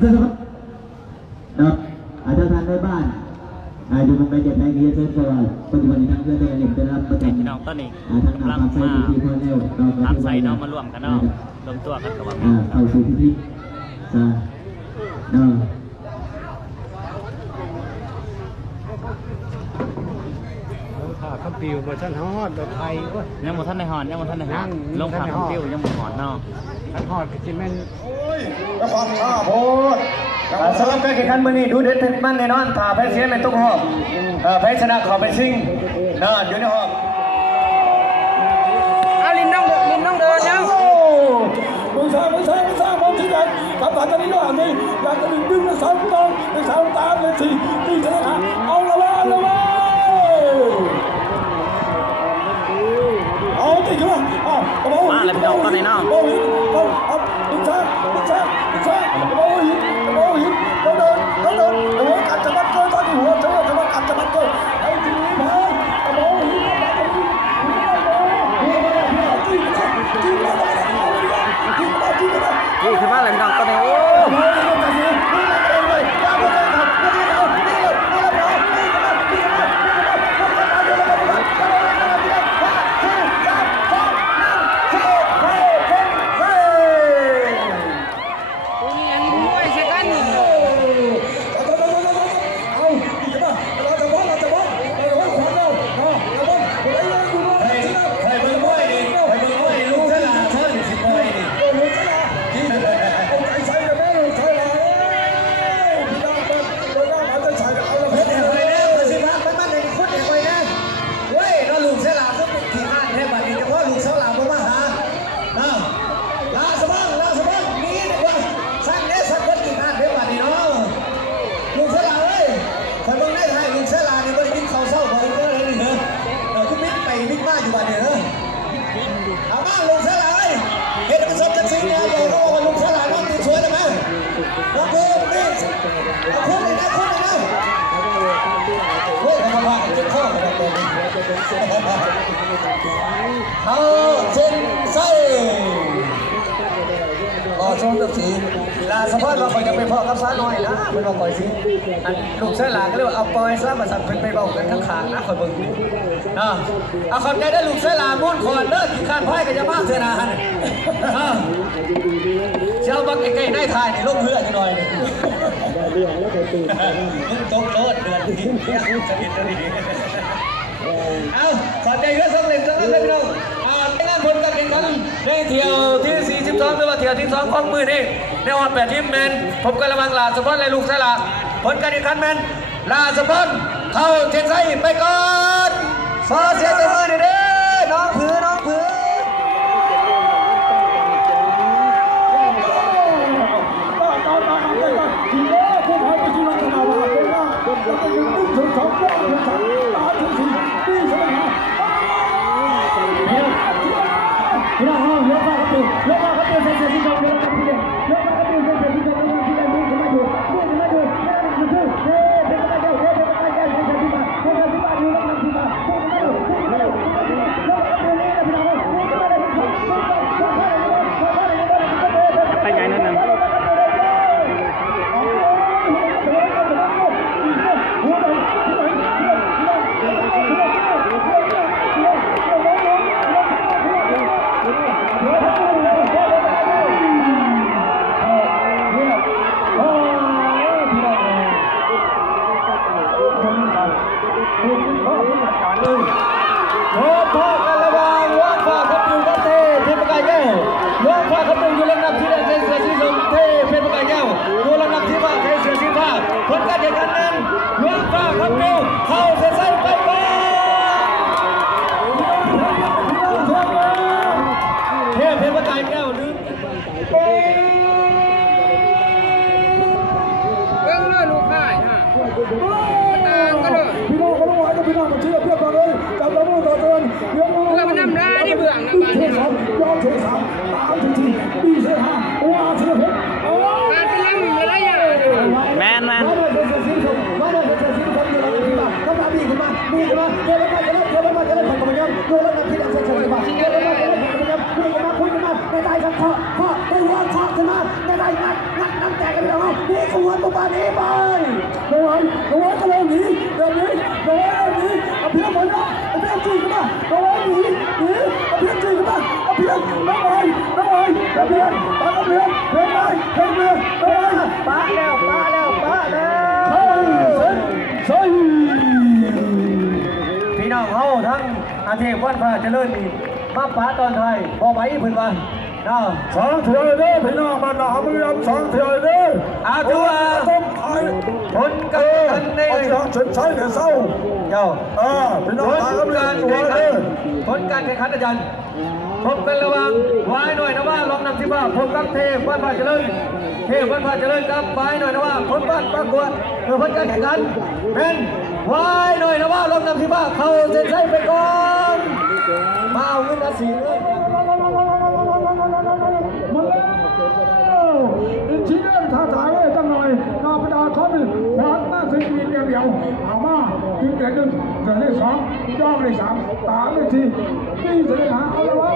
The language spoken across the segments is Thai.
ครับอาจารย์ทานในบ้านดูมันไปเจ็บใจกี่เช่นตัวปัจจุบันนี้ทางเพื่อนได้เล่นเป็นรับประจำ น้องต้นนี้ ทางนำความใส่ที่พอแล้วตามใส่น้องมาร่วมกันเนาะรวมตัวกันกับว่าเข้าสู่พิธีเนาะข้าปิวมาท่านฮอดรถไทยก็ยังหมดท่านในหอนยังหมดท่านในหอนลงขาข้าปิวยังหมดหอนเนาะท่านฮอดกินแม่นโอ้ยความข้าโพดสำหรับการแข่งขันมื้อนี้ดูเด็ดมันแน่นอนถ้าแพ้เสียในทุกห้องแพ้ชนะขอไปซิ่งอยู่ในห้องลินน้องเดินยังมึงสร้างมองที่ไหนกับตาตอนนี้ว่านี่อยากจะดึงในสามตอนในสามตามเลยสิตีชนะเอาละวะเอาตีกันมามาเลยพี่น้องต้นนี้เนาะโอ้ยเอาดึงช้างโอ้ยเราเดินหัวกัดจะมัดเกินตอนที่หัวจะว่ากัดจะมัดเกินไอ้ทีนี้พายโอ้ยนี่คือมาเลยพี่น้องต้นนี้โอ้เอาเส้นไส้ชมกับสีลาสะพานเราคอยจะไปพอกับซ้าหน่อยนะเป็นเราคอยสิลูกเส้นหลาก็เรียกว่าเอาปอยซะมาสั่งเป็นไปเบากันข้างขางนะคอยเบิ่งเอาขอบใจได้ลูกเส้นหลาม้วนคอนเลิกกินข้าวไผ่กันจะมากเสียนาฮันเจ้าบังไก่ได้ทายในลูกเพื่อนหน่อยมึงตกโลดเดือนนี้จะเห็นตัวนี้เอาขอบใจเยอะสักเล็กสักเล็กน้องงานผลการแข่งขันในเที่ยวที่42หรือว่าเที่ยวที่2ของมือนี่ในออน8ทีมแมนผมกำลังลาสปอนและลูกไส้ลาผลการแข่งขันแมนลาสปอนเข้าเช็ดไส้ไปก่อนขอเสียงตบมือเด้อน้องผือผลการแข่งขันนั้นเมืองฟ้าครับเร็วเข้าเส้นชัยไปก่อนเทพประกายแก้วนึงเบิ่งเลยลูกค้าฮะต่างกันเลยพี่น้องเขาต้องไหวกับพี่น้องมาเชื่อเพื่อนก่อนเลยจับตัวมือต่อตัวเพื่อนมันนำร้ายที่เบื้องนะบ้านเนี่ยยอมเฉยสามตามทีปีเสียหาว่าเชื่อเพชรการเป็นยังมีอะไรอย่างแมนไม่ได้ครับพ่อได้วอนชอบขึ้นมาไม่ได้งัดน้ำแตกกันไปแล้ว นี้ขบวนประมาณนี้ไประวังกระโดดหนีเดินหนีระวังหนีเอาเพียงหมดนะเอาเพียงจีกันมาระวังหนีเอาเพียงจีกันมาเอาเพียงน้องไอ้เอาเพียงปาเพียงเพียงไปเพียงระวังปาแล้วใช่พี่น้องเฮาทั้งอาเทพวัดพระเจริญนี่มาปาตอนไทยพอไหวเพิ่นว่าสองเถื่อนเด้อพี่น้องบ้านเราไม่ยอมสองเถื่อนเด้อถือว่าผลการแข่งขันในชนใช้เดือดเศร้าพี่น้องตาก็ไม่ยอมตัวเด้อผลการแข่งขันอาจารย์พบกันระหว่างวายหน่อยนะว่าลองนำที่ว่าพบกับเทพวัดพระเจริญกับวายหน่อยนะว่าผลบ้านประกวดผลการแข่งขันเป็นวายหน่อยนะว่าลองนำที่ว่าเข้าเส้นชัยไปก่อนมาเอาเงินมา4เลยอีกทีนึงถ้าถ่ายไว้ตั้งหน่อยนาประดาเขาเป็นขวานมาสิมีเดียวเอามาทีเดียวหนึ่งเกิดได้2ย่อได้3ตามได้4นี่จะได้หาเอาละวะ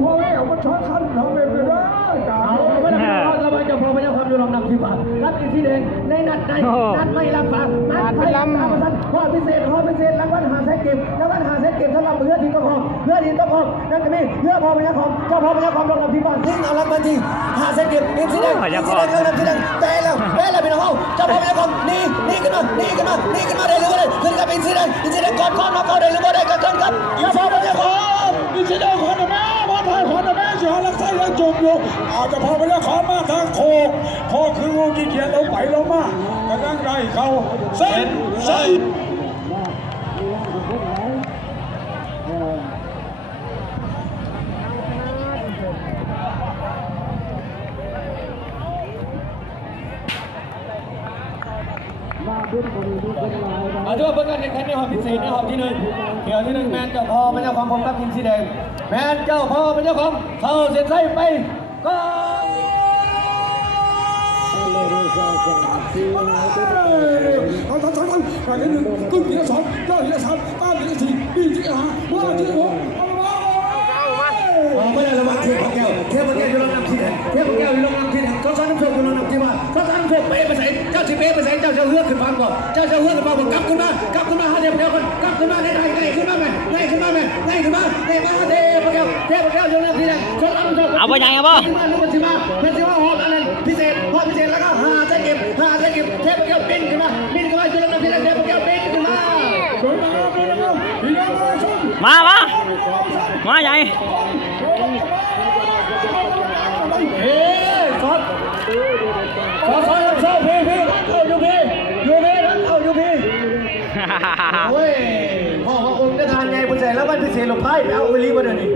หัวเลี้ยวมันช็อตคันทำเป็นไปได้จ้าไม่ได้เราไปจะพอพยายามอยู่ลองนำที่บ้านรับอีกทีแดงในนัดไม่รับฝากนัดไทยตามมาสั้นข้อพิเศษรางวัลหาเซตเก็บสำหรับเพื่อทีมต้องของนั่นจะมีเพื่อพอพยายามเจ้าพอพยายามลงนำที่บ้านซึ่งเอาละมันทีหาเซตเก็บอีกทีแดงแต่แล้วพี่น้องเจ้าพอพยายามนี่ขึ้นมาได้หรือไม่ได้ขึ้นกับอีกทีแดงกอดมาก็ได้หรือไม่ได้ก็ขึ้นครับเจ้าพอพยายามอีกทีแดงขอหน่อยแม่บอลไทยขอหน่อยแม่เสียรักไทยยังจมอยู่อาจจะพอพยายามมาทางโคคืองูขี้เกียจเราไปเรามากระนั่งได้เขาเส้นเอาด้วยประกาศแข่งขันในหอบพิเศษในหอบที่1เที่ยวที่1แมนเจ้าพ่อเป็นเจ้าของผมกับทีมสีแดงแมนเจ้าพ่อเป็นเจ้าของเข้าเส้นชัยไปก็เอาทั้งการเล่นกึ่งที่2ย่อที่3ต้านที่4ดีที่5ว่าที่6ไม่ได้ระวังเทพแก้วอยู่ลงน้ำที่ไหนอยู่ลงน้ำที่ไหนเขาสร้างน้ำโชคอยู่ลงน้ำที่ว่าเขาสร้างน้ำโชคเป๊ะไปใส่เจ้าสิเป๊ะไปใส่เจ้าจะเลือกขึ้นฟังก่อนเจ้าจะเลือกขึ้นฟังก่อนกลับขึ้นมาหาเทพแก้วคนกลับขึ้นมาได้ง่ายขึ้นมาเทพแก้วอยู่ลงน้ำที่ไหนเขาสร้างน้ำโชคเอาไปยังไงบ้างเป็นสิว่าหอบอันนั้นพิเศษแล้วก็หาเก็บเทพแก้วบินขึ้นมาอยู่ลงน้ำที่ไหนเทพแก้วบินขึ้นมามาใหญ่สดพี่เอาอยู่พี่โอ้ยพ่อพระองค์ได้ทานไงพิเศษแล้วมันพิเศษหลบไพ่ไปเอาอุลีมาเดี๋ยวนี้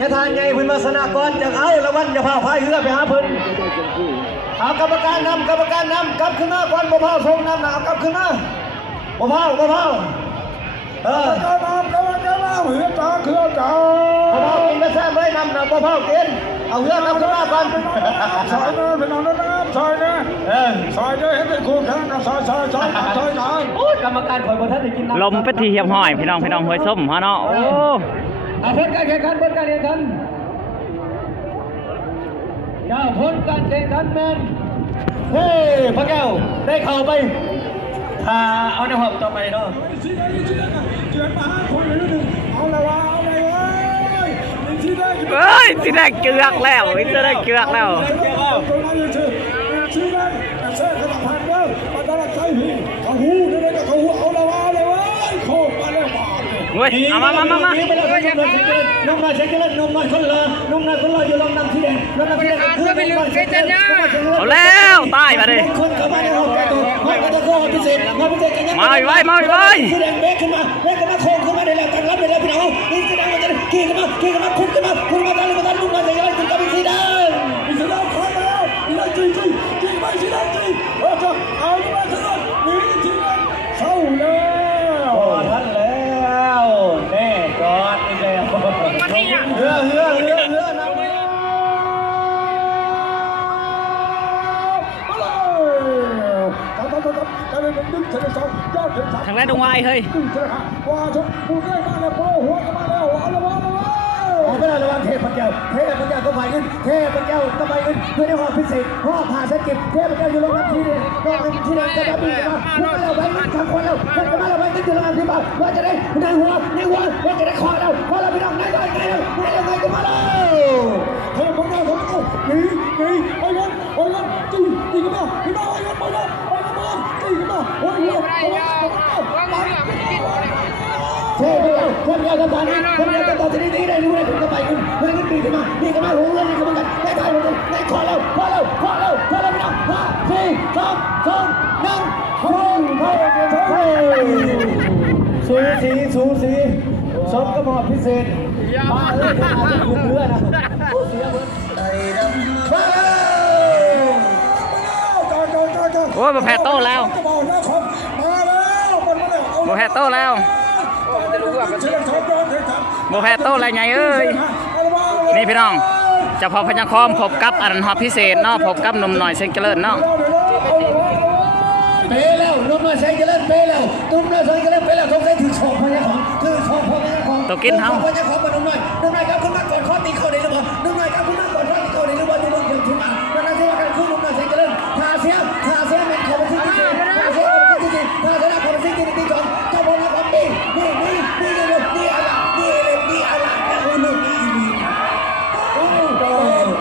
จะทานไงพื้นมาสนากรจะเอาแล้ววันจะพาพายเรือไปหาพื้นเอากรรมการนำกลับขึ้นมาก่อนบ่พาทรงนำเอากลับขึ้นมาบ่พาเหือจ้าเครือจ้าบ่พากินไม่แซ่บเลยนำนะบ่พากินเอาเรือกลับขึ้นมาก่อนซอยนะเป็นน้องนะครับซอยนะซอยเห็นเป็นคู่แข่งกับซอยกันโอ้ยกรรมการคอยบ่ทันได้กินน้ำลมเป็ดทีเหี่ยมห้อยพี่น้องห้อยส้มฮะเนาะโอ้ผลการแข่งขันเจ้าผลการแข่งขันแมนเฮ้พระแก้วได้เข้าไปเอาในหอบต่อไปเนาะเจือนมา5 คนเลยนึงเอาละวะเฮ้ยสิได้เกือกแล้วจะได้เกือกแล้วชื่อได้เซ่ขนาดพันเด้อมาตลาดไทยพี่เขาหูได้กับเขาหูเอาละวะเลยว้ยโคตรมาแล้วมาเฮ้ยเอามานุ่มน้อยเช็คเล่นนุ่มน้อยคนละอยู่ลงน้ำที่แดงเอาแล้วตายมาดิคนเข้ามาในห้องแกตัวพิเศษกันยังมาไว้ที่แดงเบรกขึ้นมาโค้งขึ้นมาได้แล้วตั้งรับได้แล้วพี่น้องนี่ที่แดงมันจะขี่ขึ้นมาคุณขึ้นมาได้เลยนุ่มน้อยจะย้ายถึงกับที่แดงที่แดงคอยมาแล้วที่แดงจี้ไปที่แดงจี้เอาที่มาที่แดงนี่ที่แดงเข้าแล้วทันแล้วแน่จอดอีกแล้วเรือน้ำทางแรกดงวายเฮ้ยว่าชกผู้ใกล้มาแล้วโผล่หัวกันมาแล้วเอาละวะ ก็ระวังเทพเจ้าก็ไปขึ้นเทพเจ้าก็ไปขึ้นเพื่อได้หอบพิเศษหอบผ่าเศรษฐกิจเทพเจ้าอยู่โรงงานที่นี่โรงงานที่นี่จะได้ดีมาพวกเราไปขึ้นทำคนเราพวกเราไปขึ้นอยู่โรงงานที่บ้านว่าจะได้ในหัวว่าจะได้คอเราพอเราไปลองในยังไงก็มาแล้วเฮ้ยผมหนีไอ้วันจีกันมาไอ้วันจีกันมาโอ้ยเท่เดียวคนเดียวกันตอนนี้จะนี่ได้รู้เลยผมจะไปขึ้นปีขึ้นมานี่กันมาหูเลยนี่กันกันได้ได้เลยได้คอเราไม่ต้อง5 4 3 2 1สูสีสมกระบอกพิเศษมาเลยจะมาคุณเพื่อนนะเสียเบิร์ดโอ้ยมาแพ้โต้แล้วมาแพ้โต้แล้วมาแพ้โต้อะไรไงเอ้ยนี่พี่น้องจะพอพญาคอมพบกับอันฮอปพิเศษเนาะพบกับหนุ่มหน่อยเซนเจริญเนาะเปแล้วนุ่มน้อยเซนเจริญเปแล้วนุ่มน้อยเซนเจริญเปแล้วต้องได้ถือโชว์พญาของตัวกินเฮาพญาของมานุ่มน้อยครับขึ้นมาก่อนข้อตีเข้าในหรือเปล่านุ่มน้อยครับขึ้นมาก่อนข้อตีเข้าในหรือเปล่าดูมันถึงมาแล้วนั่นที่ว่ากันคู่นุ่มน้อยเซนเจริญทาเสียเป็นขอบที่ทาเสียขอบที่ตีจอมเจ้าบอลนะครับนี่อะไร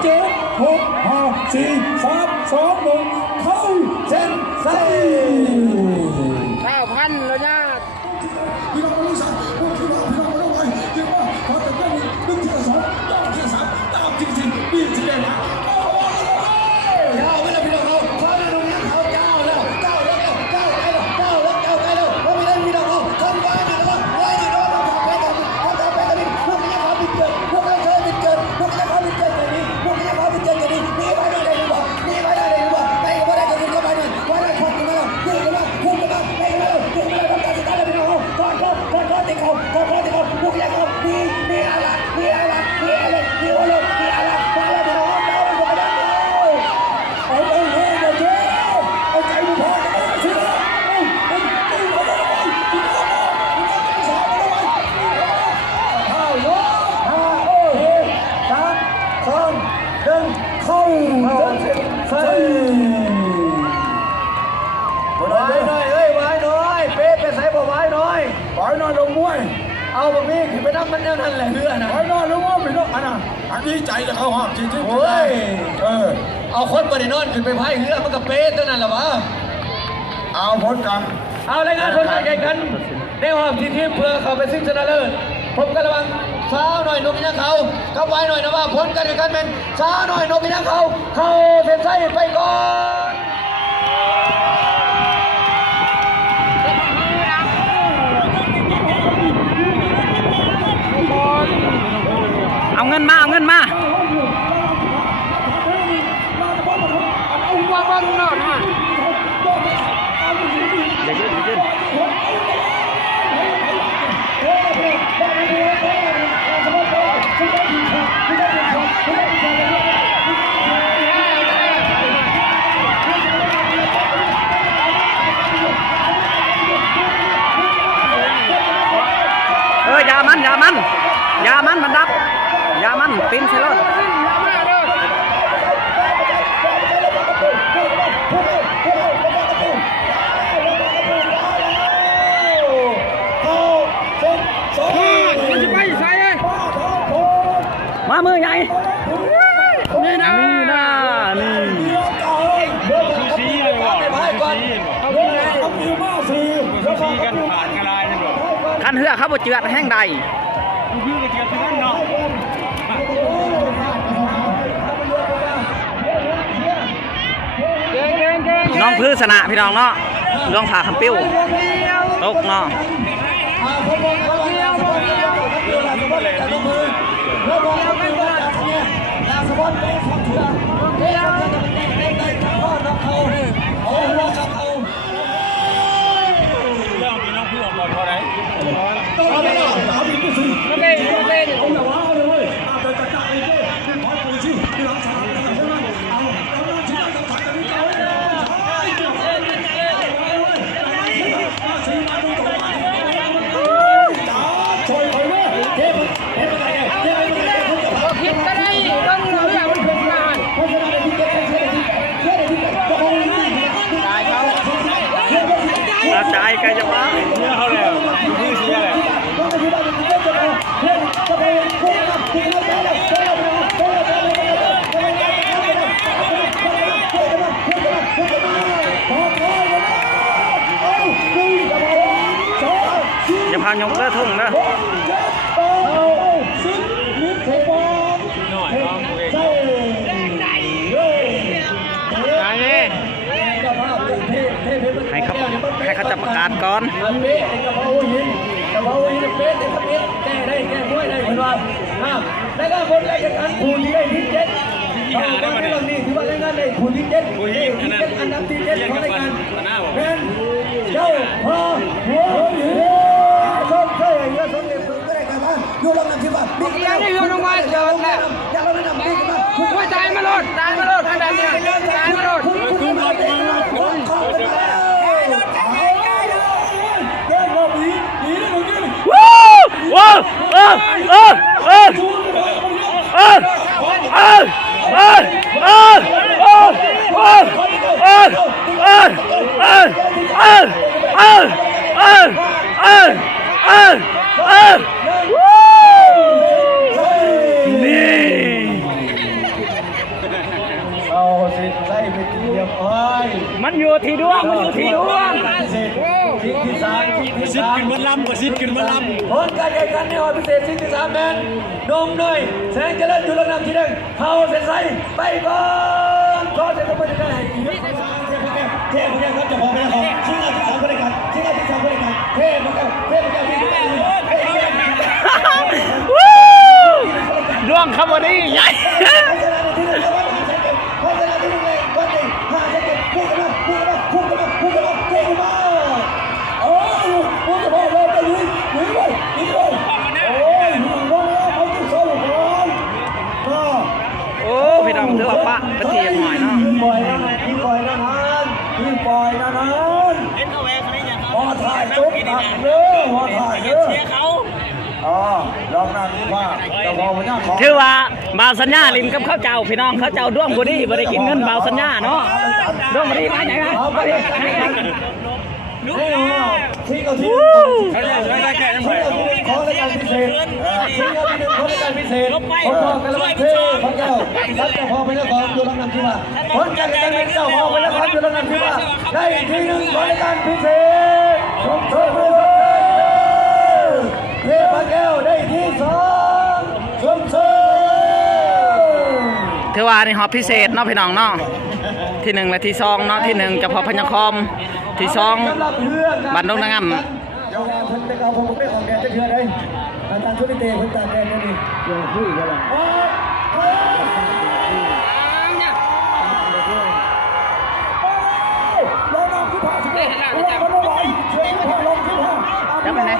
เจ็บ6 5 4 3 2 1เข้าเส้นใส่9,000แล้วเนี่ยพี่น้องรู้สักพวกพี่น้องรู้ไว้เดี๋ยวว่าขอแต่ก็มี1 2 ต้องที่3ตามจริงๆนี่สิได้นะยาวไปแล้วพี่น้องเขาตรงนี้เขายาวแล้วก้าวไปแล้วไม่ได้พี่น้องเขาทำได้ดีแล้วไว้ดีแล้วต้องทำไปกันพวกนี้เขาบิดเกินพวกนี้เขาบิดเกินกันนี้นี่ไปได้เลยหรือเปล่าได้ก็ไม่ได้ก็ไปหน่อยไว้ได้คนกันแล้วนี่กันมาพุ่งกันมาได้กันแล้วทำการสตาร์ทเลยพี่น้องเขาก่อนติดเขาพวกนี้เขามีอะไรมาแล้วพี่น้องเอาไปเอาใจมึงพอจะไม่ใช่เหรอเข้าใส่ไว้หน่อยเป๊ะไปใส่บ่ไว้หน่อยลงมวยเอาแบบนี้คือไปนั่งมันนั่นแหละเรื่องนะไว้นอนลงมวยไม่ต้องอันนี้ใจจะเข้าห้องจริงๆโอ้ยเอาคนไปนอนขึ้นไปพายเรือมันก็เป๊ะเท่านั้นแหละวะเอาผลกันเอารายงานผลการแข่งขันในห้องทีมเพื่อเข้าไปซิงชนะเลิศผมก็ระวังเช้าหน่อยนกพิทักษ์เขาเข้าไว้หน่อยนะว่าผลการแข่งขันเป็นเช้าหน่อยนกพิทักษ์เขาเข้าเส้นชัยไปก่อนเอาเงินมาเอาว่าบ้านนอกนะเด็กยามันมันดับยามันปิ้นใช่ไหมมามือใหญ่นี่นะซีเลยว่ะซีกันผ่านกันลายเลยว่ะคันเหือเขาบ่เจือดแห้งใดยื้อกันเจือดที่นั่นเนาะน้องพื้นสนะพี่น้องเนาะลองผ่าคำปิ้วตกเนาะ จะมาเนี่ยเขาแล้วมือเสียแล้วอย่าพายกเลิกทุ่งนะให้เขาจับประกาศก่อนได้ก็คนได้จากการคูณที่ได้ที่7ได้มาเนี่ยนี่ถือว่าได้งานได้คูณที่7อันดับที่7ของรายการเป็นเจ้าพ่อหัวหินชมเคยเยอะสมเด็จพระก็ได้กันว่าอยู่ลำน้ำที่ว่าบิ๊กแล้วนี่อยู่ลงมาเจอแล้วอยากลงน้ำบิ๊กมาคุณใจมาโลดใจมาโลดทางใดเนี่ยใจมาโลดคุณรถมาเข้าไปแล้วว้าวเอาสิใส่ไปเตรียมไว้มันอยู่ที่ดวงมันอยู่ที่ดวงสิ่งที่สามซิดขึ้นมาล้ำกว่าซิดขึ้นมาล้ำผลการแข่งขันในวันพิเศษสิ่งที่3นั้นนมน้อยแสงเจริญจุลนำที่1เข้าเส้นใสไปก่อนขอเสียงปรบมือให้เทพแก้วครับจะพอไปแล้วครับชิงอันที่3บริการชิงอันที่3บริการเทพแก้วที่ดวงคำวันนี้ใหญ่โอ้พี่ดำถือว่าปะปะเทียมหน่อยเนาะปล่อยนะพี่ปล่อยนะนั้นพี่ปล่อยนะนั้นพอถ่ายจุ๊บตักเด้อพอถ่ายเด้อลองนั่งที่ว่าจะพอมันยากถือว่าบาวสัญญาลินกับข้าวเจ้าพี่น้องข้าวเจ้าด้วงบุรีบ่ได้กินเงินบาวสัญญาเนาะด้วงบุรีมาไหนนะที่เขาที่ขอรายการพิเศษที่เขาที่1ขอรายการพิเศษผมบอกกันแล้วเท่พระเจ้าท่านเจ้าพ่อเป็นเจ้าของอยู่ลำน้ำที่ว่าผลการแข่งขันเป็นเจ้าพ่อเป็นเจ้าของอยู่ลำน้ำที่ว่าได้ที่1ขอรายการพิเศษชมเชยเทพแก้วได้ที่2ชมเชยถือว่าในหอบพิเศษเนาะพี่น้องเนาะที่1และที่2เนาะที่1เฉพาะพญาคอมที่2บันดงนางงามเดี๋ยวเพิ่นจะเอาผมไม่ออกแดดจะเชื่อได้ทางชุดเตะเพิ่นจากแดดนี่เดี๋ยวพูดกันละจะไปไหน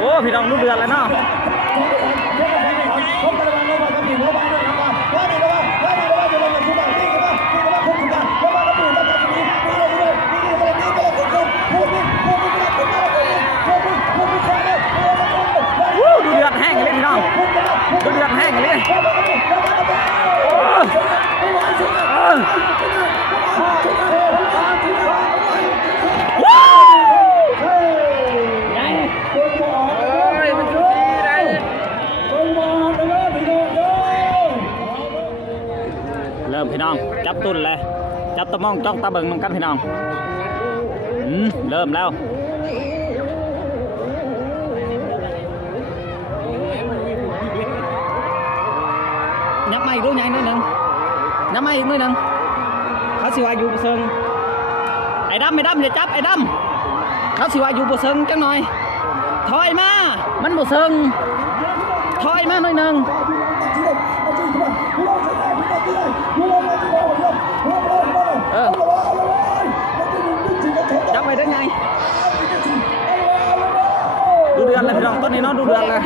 โอ้พี่น้องรู้เดือนแล้วเนาะดูเดือดแห้งเลยพี่น้องดูเดือดแห้งเลยเริ่มพี่น้องจับตุ่นเลยจับตะมองจ้องตาเบิ่งมันกันพี่น้องเริ่มแล้วยับมาอีกด้วยไงนิดนึงยับมาอีกนิดนึงเขาสิว่าอยู่บ่เซิงไอ้ดำอย่าจับไอ้ดำเขาสิว่าอยู่บ่เซิงจังหน่อยถอยมามันบ่เซิงถอยมาหน่อยนึงจับไปได้ไงดูเดือนเลยพี่น้องต้นนี้เนาะดูเดือนเลย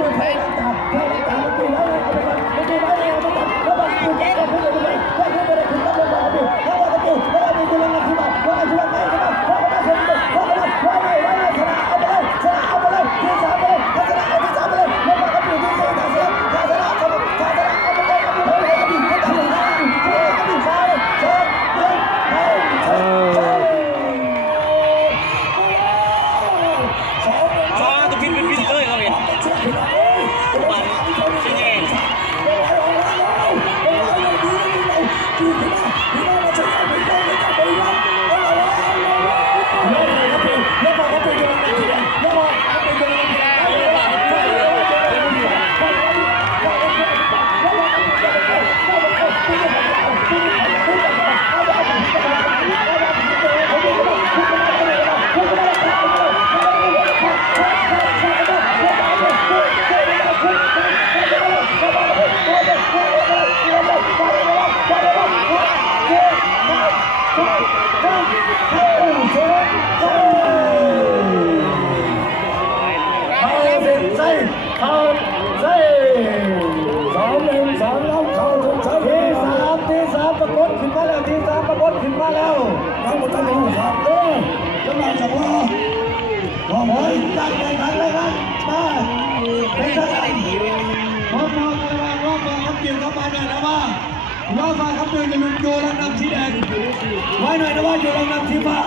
หน่อยนะว่าอยู่ลงนำทีฟ้า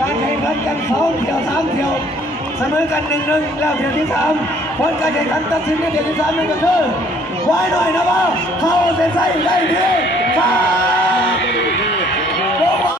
การแข่งขันกัน2 เที่ยว 3 เที่ยวเสมอกัน1-1แล้วเที่ยวที่3ผลการแข่งขันตัดสินในเที่ยวที่3นั่นก็คือไว้หน่อยนะว่าเข้าเส้นชัยได้ดีฟ้า